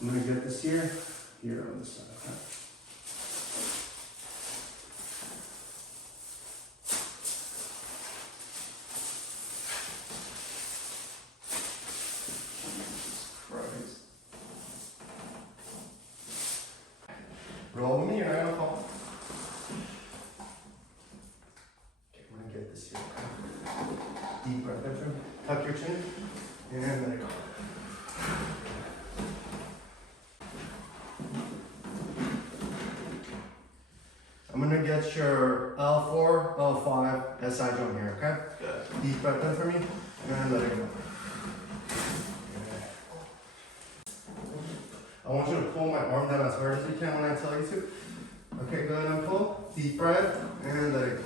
I'm gonna get this here on this side, okay? Christ. Roll with me, you're not gonna fall. Okay, I'm gonna get this here, okay? Deep breath in through. Tuck your chin, and let it go. I'm gonna get your L4, L5, SI joint here, okay? Good. Deep breath in for me, and let it go. I want you to pull my arm down as hard as you can when I tell you to. Okay, go ahead and pull. Deep breath, and let it go.